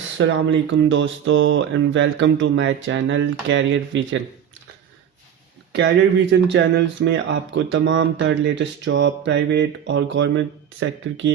अस्सलाम वालेकुम दोस्तों and welcome to my channel career vision. Career vision channels में आपको तमाम तर लेटेस्ट जॉब, प्राइवेट और गवर्नमेंट सेक्टर की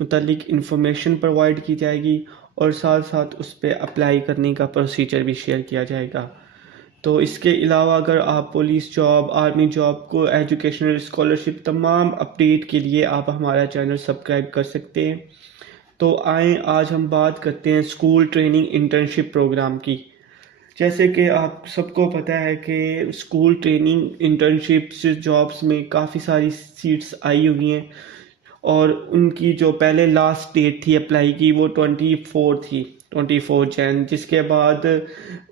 मुतालिक इन्फॉर्मेशन प्रोवाइड की जाएगी और साथ साथ उस पर अप्लाई करने का प्रोसीजर भी शेयर किया जाएगा। तो इसके अलावा अगर आप पुलिस जॉब, आर्मी जॉब को एजुकेशनल स्कॉलरशिप तमाम अपडेट के लिए आप हमारा चैनल सब्सक्राइब कर सकते हैं। तो आए आज हम बात करते हैं स्कूल ट्रेनिंग इंटर्नशिप प्रोग्राम की। जैसे कि आप सबको पता है कि स्कूल ट्रेनिंग इंटर्नशिप्स जॉब्स में काफ़ी सारी सीट्स आई हुई हैं और उनकी जो पहले लास्ट डेट थी अप्लाई की वो 24 थी, 24 जैन, जिसके बाद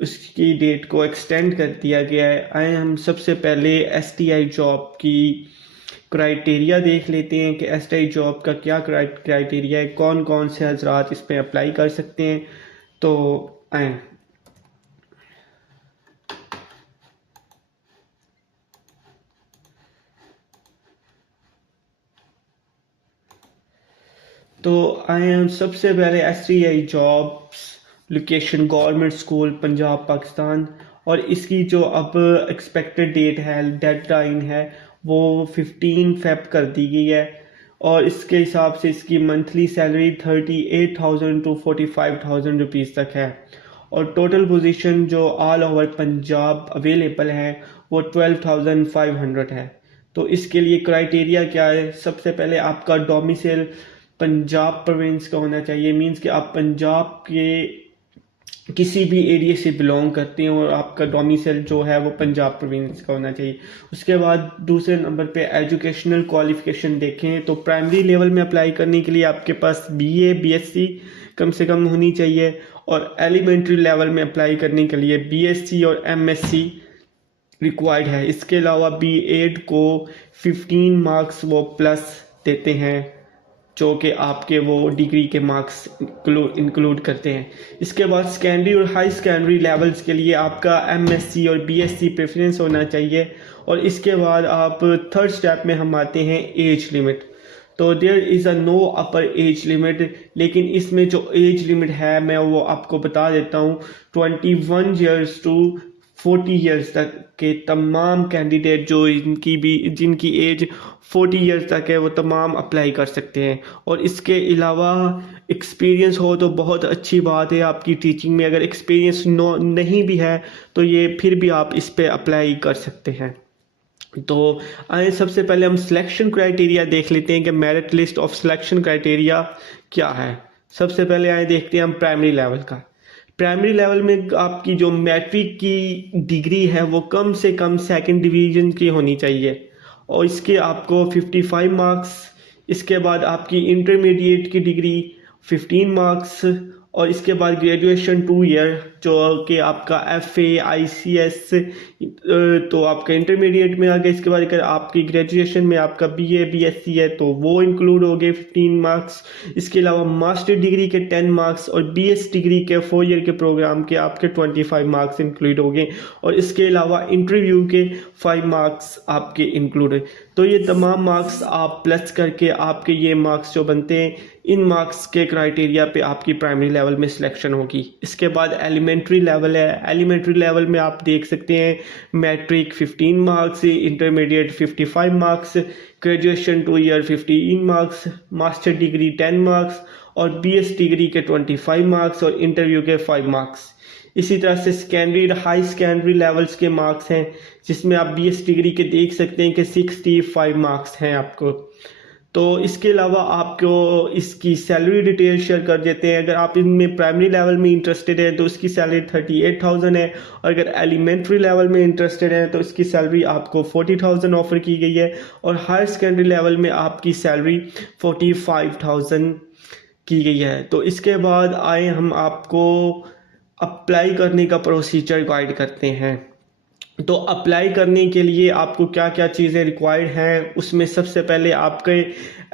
उसकी डेट को एक्सटेंड कर दिया गया है। आए हम सबसे पहले एसटीआई जॉब की क्राइटेरिया देख लेते हैं कि एसटीआई जॉब का क्या क्राइटेरिया है, कौन कौन से हजरात इस पर अप्लाई कर सकते हैं। तो आए हम सबसे पहले STI jobs, location government school Punjab Pakistan, और इसकी जो अब एक्सपेक्टेड डेट है, डेडलाइन है, वो 15 फेब कर दी गई है और इसके हिसाब से इसकी मंथली सैलरी 38,000 टू 45,000 रुपीज़ तक है और टोटल पोजीशन जो ऑल ओवर पंजाब अवेलेबल है वो 12,500 है। तो इसके लिए क्राइटेरिया क्या है? सबसे पहले आपका डोमिसाइल पंजाब प्रोविंस का होना चाहिए, मींस कि आप पंजाब के किसी भी एरिया से बिलोंग करते हैं और आपका डोमिसाइल जो है वो पंजाब प्रोविंस का होना चाहिए। उसके बाद दूसरे नंबर पे एजुकेशनल क्वालिफिकेशन देखें तो प्राइमरी लेवल में अप्लाई करने के लिए आपके पास बीए बीएससी कम से कम होनी चाहिए और एलिमेंट्री लेवल में अप्लाई करने के लिए बीएससी और एमएससी रिक्वायर्ड है। इसके अलावा बी.एड को 15 मार्क्स वो प्लस देते हैं जो कि आपके वो डिग्री के मार्क्स इंक्लूड करते हैं। इसके बाद सेकेंडरी और हाई सेकेंडरी लेवल्स के लिए आपका एमएससी और बीएससी प्रेफरेंस होना चाहिए और इसके बाद आप थर्ड स्टेप में हम आते हैं एज लिमिट। तो there is a no upper age limit, लेकिन इसमें जो एज लिमिट है मैं वो आपको बता देता हूँ। 21 ईयर्स टू 40 ईयर्स तक के तमाम कैंडिडेट जो जिनकी एज 40 ईयर्स तक है वो तमाम अप्लाई कर सकते हैं। और इसके अलावा एक्सपीरियंस हो तो बहुत अच्छी बात है आपकी टीचिंग में, अगर एक्सपीरियंस नहीं भी है तो ये फिर भी आप इस पे अप्लाई कर सकते हैं। तो आए सबसे पहले हम सिलेक्शन क्राइटेरिया देख लेते हैं कि merit list of selection criteria क्या है। सबसे पहले आए देखते हैं हम प्राइमरी लेवल का। प्राइमरी लेवल में आपकी जो मैट्रिक की डिग्री है वो कम से कम सेकंड डिवीजन की होनी चाहिए और इसके आपको 55 मार्क्स। इसके बाद आपकी इंटरमीडिएट की डिग्री 15 मार्क्स और इसके बाद ग्रेजुएशन 2 ईयर जो कि आपका FA ICS तो आपका इंटरमीडिएट में आ गया। इसके बाद अगर आपकी ग्रेजुएशन में आपका BA BSc है तो वो इंक्लूड हो गए 15 मार्क्स। इसके अलावा मास्टर डिग्री के 10 मार्क्स और BS डिग्री के 4 ईयर के प्रोग्राम के आपके 25 मार्क्स इंक्लूड हो गए और इसके अलावा इंटरव्यू के 5 मार्क्स आपके इंक्लूड है। तो ये तमाम मार्क्स आप प्लस करके आपके ये मार्क्स जो बनते हैं, इन मार्क्स के क्राइटेरिया पे आपकी प्राइमरी लेवल में सिलेक्शन होगी। इसके बाद एलिमेंट्री लेवल है। एलिमेंट्री लेवल में आप देख सकते हैं matric 15 marks, intermediate 55 marks, graduation 2 year 15 marks, master degree 10 marks और BS डिग्री के 25 मार्क्स और इंटरव्यू के 5 मार्क्स। इसी तरह से सेकेंडरी हाई सेकेंडरी लेवल्स के मार्क्स हैं जिसमें आप BS डिग्री के देख सकते हैं कि 65 मार्क्स हैं आपको। तो इसके अलावा आपको इसकी सैलरी डिटेल शेयर कर देते हैं। अगर आप इनमें प्राइमरी लेवल में इंटरेस्टेड है तो इसकी सैलरी 38,000 है और अगर एलिमेंट्री लेवल में इंटरेस्टेड है तो इसकी सैलरी आपको 40,000 ऑफर की गई है और हायर सेकेंडरी लेवल में आपकी सैलरी 45,000 की गई है। तो इसके बाद आए हम आपको अप्लाई करने का प्रोसीजर गाइड करते हैं। तो अप्लाई करने के लिए आपको क्या क्या चीज़ें रिक्वायर्ड हैं, उसमें सबसे पहले आपके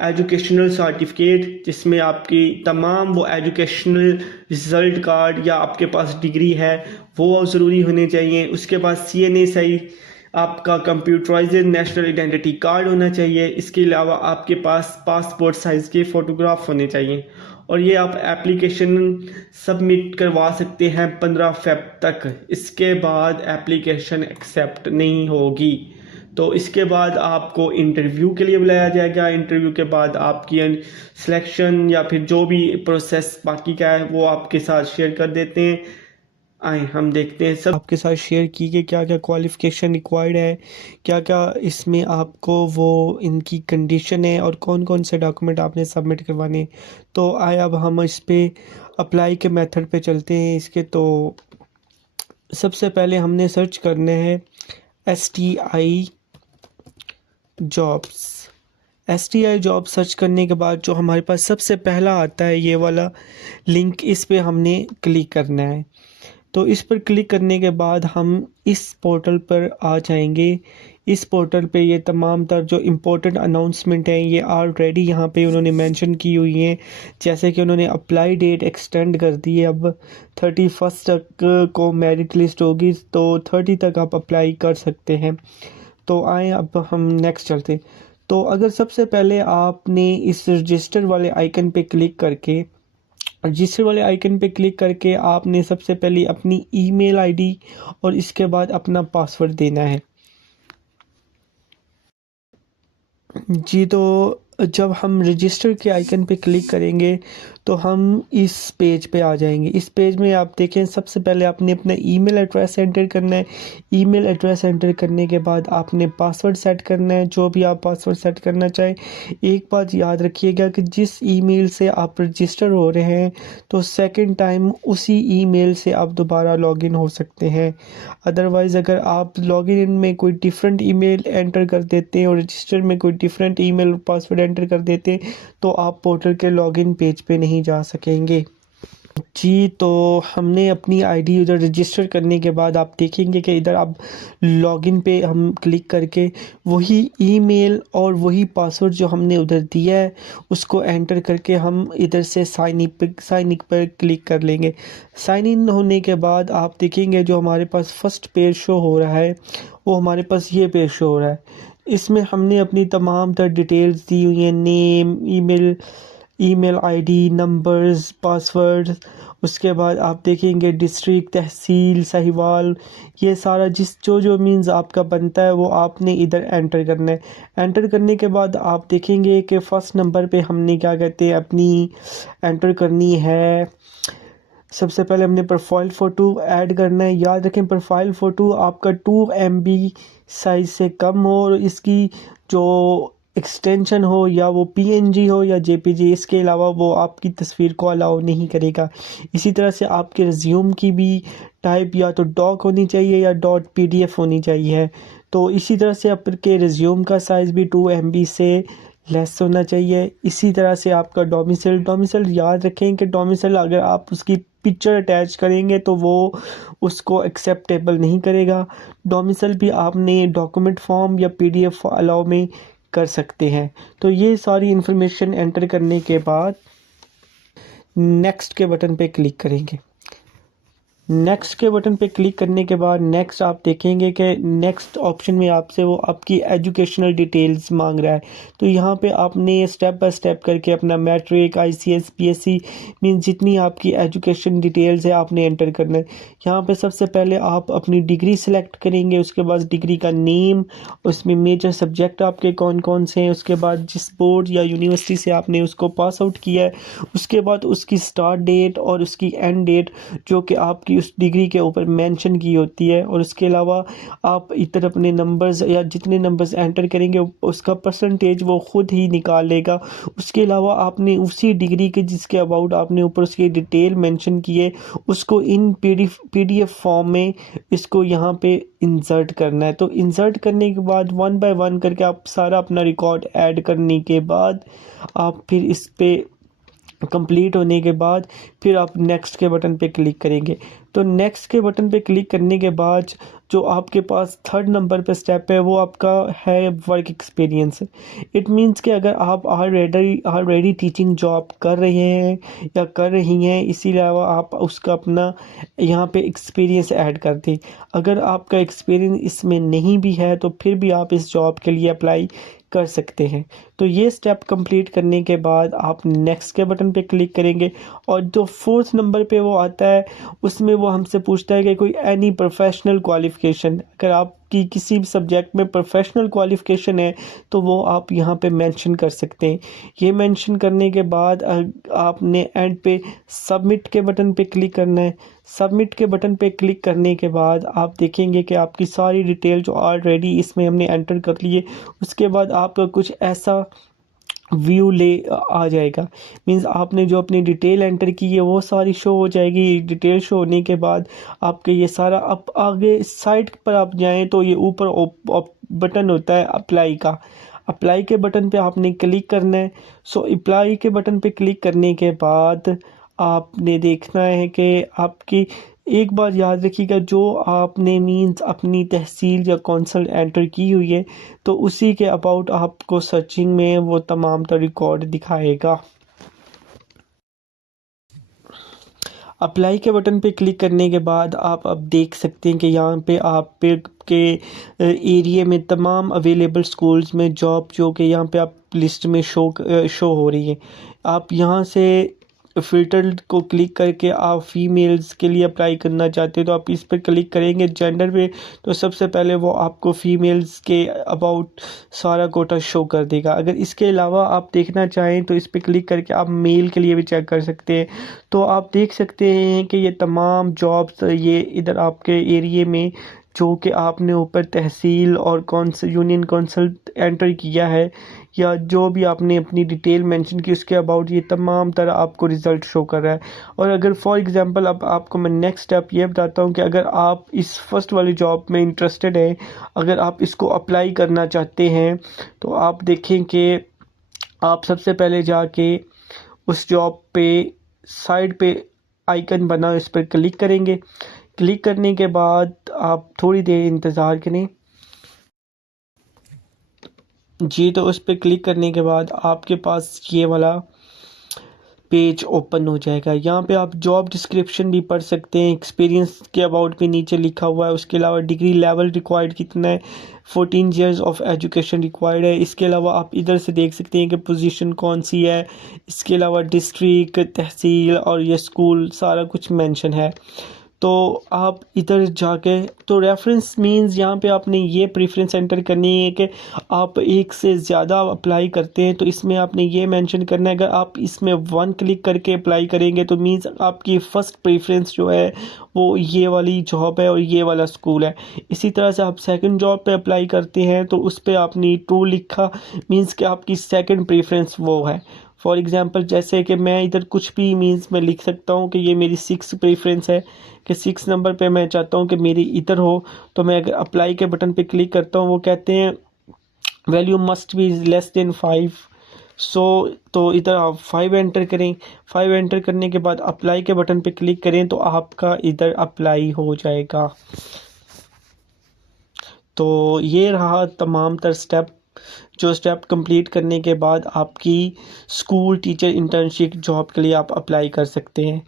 एजुकेशनल सर्टिफिकेट जिसमें आपकी तमाम वो एजुकेशनल रिज़ल्ट कार्ड या आपके पास डिग्री है वो ज़रूरी होने चाहिए। उसके बाद CNSI आपका कंप्यूटराइज्ड नेशनल आइडेंटिटी कार्ड होना चाहिए। इसके अलावा आपके पास पासपोर्ट साइज़ के फ़ोटोग्राफ होने चाहिए और ये आप एप्लीकेशन सबमिट करवा सकते हैं 15 फ़रवरी तक। इसके बाद एप्लीकेशन एक्सेप्ट नहीं होगी तो इसके बाद आपको इंटरव्यू के लिए बुलाया जाएगा। इंटरव्यू के बाद आपकी सिलेक्शन या फिर जो भी प्रोसेस बाकी का है वो आपके साथ शेयर कर देते हैं। आए हम देखते हैं सब आपके साथ शेयर की कि क्या क्या क्वालिफ़िकेशन रिक्वायर्ड है, क्या क्या इसमें आपको वो इनकी कंडीशन है और कौन कौन से डॉक्यूमेंट आपने सबमिट करवाने। तो आए अब हम इस पे अप्लाई के मेथड पे चलते हैं इसके। तो सबसे पहले हमने सर्च करना है STI jobs. STI job search करने के बाद जो हमारे पास सबसे पहला आता है ये वाला लिंक, इस पे हमने क्लिक करना है। तो इस पर क्लिक करने के बाद हम इस पोर्टल पर आ जाएंगे। इस पोर्टल पे ये तमाम तर जो इम्पोर्टेंट अनाउंसमेंट हैं ये ऑलरेडी यहाँ पे उन्होंने मेंशन की हुई हैं। जैसे कि उन्होंने अप्लाई डेट एक्सटेंड कर दी है, अब 31 तक को मेरिट लिस्ट होगी तो 30 तक आप अप्लाई कर सकते हैं। तो आए अब हम नेक्स्ट चलते। तो अगर सबसे पहले आपने इस रजिस्टर वाले आइकन पे क्लिक करके आपने सबसे पहले अपनी ईमेल आईडी और इसके बाद अपना पासवर्ड देना है जी। तो जब हम रजिस्टर के आइकन पे क्लिक करेंगे तो हम इस पेज पे आ जाएंगे। इस पेज में आप देखें सबसे पहले आपने अपना ईमेल एड्रेस एंटर करना है। ईमेल एड्रेस एंटर करने के बाद आपने पासवर्ड सेट करना है, जो भी आप पासवर्ड सेट करना चाहें। एक बात याद रखिएगा कि जिस ईमेल से आप रजिस्टर हो रहे हैं तो सेकंड टाइम उसी ईमेल से आप दोबारा लॉगिन हो सकते हैं। अदरवाइज़ अगर आप लॉगिन में कोई डिफरेंट ईमेल एंटर कर देते हैं और रजिस्टर में कोई डिफरेंट ईमेल पासवर्ड एंटर कर देते हैं तो आप पोर्टल के लॉगिन पेज पे नहीं जा सकेंगे जी। तो हमने अपनी आईडी उधर रजिस्टर करने के बाद आप देखेंगे कि इधर आप लॉगिन पे हम क्लिक करके वही ईमेल और वही पासवर्ड जो हमने उधर दिया है उसको एंटर करके हम इधर से साइन इन पर क्लिक कर लेंगे। साइन इन होने के बाद आप देखेंगे जो हमारे पास फर्स्ट पेज शो हो रहा है वो हमारे पास ये पेज शो हो रहा है। इसमें हमने अपनी तमाम तर डिटेल्स दी हुई हैं, name, email ID, numbers, password. उसके बाद आप देखेंगे डिस्ट्रिक्ट, तहसील, साहिवाल, ये सारा जो मीन्स आपका बनता है वो आपने इधर एंटर करना है। एंटर करने के बाद आप देखेंगे कि फ़र्स्ट नंबर पे हमने क्या कहते हैं अपनी एंटर करनी है। सबसे पहले हमने प्रोफाइल फ़ोटो ऐड करना है। याद रखें प्रोफाइल फ़ोटो आपका 2 MB साइज़ से कम हो और इसकी जो एक्सटेंशन हो या वो PNG हो या JPG, इसके अलावा वो आपकी तस्वीर को अलाउ नहीं करेगा। इसी तरह से आपके रिज्यूम की भी टाइप या तो डॉक होनी चाहिए या .PDF होनी चाहिए। तो इसी तरह से आपके रिज्यूम का साइज़ भी 2 MB से लेस होना चाहिए। इसी तरह से आपका डोमिसाइल याद रखें कि डोमिसाइल अगर आप उसकी पिक्चर अटैच करेंगे तो वो उसको एक्सेप्टेबल नहीं करेगा। डोमिसाइल भी आपने डॉक्यूमेंट फॉर्म या PDF अलाउ में कर सकते हैं। तो ये सारी इन्फॉर्मेशन एंटर करने के बाद नेक्स्ट के बटन पे क्लिक करेंगे। नेक्स्ट के बटन पे क्लिक करने के बाद नेक्स्ट आप देखेंगे कि नेक्स्ट ऑप्शन में आपसे वो आपकी एजुकेशनल डिटेल्स मांग रहा है। तो यहाँ पे आपने स्टेप बाय स्टेप करके अपना मैट्रिक, ICS, PSC मीन जितनी आपकी एजुकेशन डिटेल्स है आपने एंटर करना है। यहाँ पे सबसे पहले आप अपनी डिग्री सेलेक्ट करेंगे, उसके बाद डिग्री का नेम, उसमें मेजर सब्जेक्ट आपके कौन कौन से हैं, उसके बाद जिस बोर्ड या यूनिवर्सिटी से आपने उसको पास आउट किया है, उसके बाद उसकी स्टार्ट डेट और उसकी एंड डेट जो कि आपकी उस डिग्री के ऊपर मेंशन की होती है। और उसके अलावा आप इधर अपने नंबर्स या जितने नंबर्स एंटर करेंगे उसका परसेंटेज वो खुद ही निकाल लेगा। उसके अलावा आपने उसी डिग्री के जिसके अबाउट आपने ऊपर उसकी डिटेल मेंशन की है उसको इन PDF फॉर्म में इसको यहाँ पे इंसर्ट करना है। तो इंसर्ट करने के बाद 1 बाय 1 करके आप सारा अपना रिकॉर्ड ऐड करने के बाद आप फिर इस पे कंप्लीट होने के बाद फिर आप नेक्स्ट के बटन पे क्लिक करेंगे। तो नेक्स्ट के बटन पे क्लिक करने के बाद जो आपके पास थर्ड नंबर पे स्टेप है वो आपका है वर्क एक्सपीरियंस। इट मीन्स कि अगर आप ऑलरेडी टीचिंग जॉब कर रहे हैं या कर रही हैं, इसी अलावा आप उसका अपना यहाँ पे एक्सपीरियंस ऐड कर दें। अगर आपका एक्सपीरियंस इसमें नहीं भी है तो फिर भी आप इस जॉब के लिए अप्लाई कर सकते हैं। तो ये स्टेप कंप्लीट करने के बाद आप नेक्स्ट के बटन पे क्लिक करेंगे और जो फोर्थ नंबर पे वो आता है उसमें वो हमसे पूछता है कि कोई एनी प्रोफेशनल क्वालिफ़िकेशन, अगर आपकी किसी भी सब्जेक्ट में प्रोफेशनल क्वालिफ़िकेशन है तो वो आप यहाँ पे मेंशन कर सकते हैं। ये मेंशन करने के बाद आपने एंड पे सबमिट के बटन पे क्लिक करना है। सबमिट के बटन पे क्लिक करने के बाद आप देखेंगे कि आपकी सारी डिटेल जो ऑलरेडी इसमें हमने एंटर कर ली है, उसके बाद आपका कुछ ऐसा व्यू ले आ जाएगा। मीन्स आपने जो अपनी डिटेल एंटर की है वो सारी शो हो जाएगी। डिटेल शो होने के बाद आपके ये सारा अब आगे साइड पर आप जाएं तो ये ऊपर बटन होता है अप्लाई का। अप्लाई के बटन पे आपने क्लिक करना है। सो अप्लाई के बटन पे क्लिक करने के बाद आपने देखना है कि आपकी, एक बार याद रखिएगा, जो आपने मीन्स अपनी तहसील या कौंसल एंटर की हुई है तो उसी के अबाउट आपको सर्चिंग में वो तमाम तर रिकॉर्ड दिखाएगा। अप्लाई के बटन पे क्लिक करने के बाद आप अब देख सकते हैं कि यहाँ पे आप पे के एरिया में तमाम अवेलेबल स्कूल्स में जॉब जो कि यहाँ पे आप लिस्ट में शो हो रही है। आप यहाँ से फ़िल्टर को क्लिक करके आप फीमेल्स के लिए अप्लाई करना चाहते हैं तो आप इस पर क्लिक करेंगे जेंडर पे, तो सबसे पहले वो आपको फ़ीमेल्स के अबाउट सारा कोटा शो कर देगा। अगर इसके अलावा आप देखना चाहें तो इस पर क्लिक करके आप मेल के लिए भी चेक कर सकते हैं। तो आप देख सकते हैं कि ये तमाम जॉब्स ये इधर आपके एरिए में जो कि आपने ऊपर तहसील और कौंसल यूनियन कौंसल एंटर किया है या जो भी आपने अपनी डिटेल मेंशन की उसके अबाउट ये तमाम तरह आपको रिज़ल्ट शो कर रहा है। और अगर फॉर एग्जांपल अब आपको मैं नेक्स्ट स्टेप ये बताता हूँ कि अगर आप इस फर्स्ट वाली जॉब में इंटरेस्टेड हैं, अगर आप इसको अप्लाई करना चाहते हैं तो आप देखें कि आप सबसे पहले जाके उस जॉब पे साइड पे आइकन बना इस पर क्लिक करेंगे। क्लिक करने के बाद आप थोड़ी देर इंतज़ार करें जी। तो उस पर क्लिक करने के बाद आपके पास ये वाला पेज ओपन हो जाएगा। यहाँ पे आप जॉब डिस्क्रिप्शन भी पढ़ सकते हैं, एक्सपीरियंस के अबाउट भी नीचे लिखा हुआ है। उसके अलावा डिग्री लेवल रिक्वायर्ड कितना है, 14 ईयर्स ऑफ एजुकेशन रिक्वायर्ड है। इसके अलावा आप इधर से देख सकते हैं कि पोजीशन कौन सी है। इसके अलावा डिस्ट्रिक्ट, तहसील और ये स्कूल सारा कुछ मेंशन है। तो आप इधर जाके तो रेफरेंस मींस यहाँ पे आपने ये प्रेफरेंस एंटर करनी है कि आप एक से ज़्यादा अप्लाई करते हैं तो इसमें आपने ये मेंशन करना है। अगर आप इसमें 1 क्लिक करके अप्लाई करेंगे तो मींस आपकी फ़र्स्ट प्रेफरेंस जो है वो ये वाली जॉब है और ये वाला स्कूल है। इसी तरह से आप सेकंड जॉब पे अप्लाई करते हैं तो उस पर आपने 2 लिखा, मींस कि आपकी सेकंड प्रेफरेंस वो है। फॉर एग्ज़ाम्पल जैसे कि मैं इधर कुछ भी मींस मैं लिख सकता हूँ कि ये मेरी 6 प्रेफरेंस है कि 6 नंबर पे मैं चाहता हूँ कि मेरी इधर हो। तो मैं अगर अप्लाई के बटन पे क्लिक करता हूँ वो कहते हैं value must be less than 5। तो इधर आप 5 एंटर करें। 5 एंटर करने के बाद अप्लाई के बटन पे क्लिक करें तो आपका इधर अप्लाई हो जाएगा। तो ये रहा तमाम तर स्टेप, जो स्टेप कंप्लीट करने के बाद आपकी स्कूल टीचर इंटर्नशिप जॉब के लिए आप अप्लाई कर सकते हैं।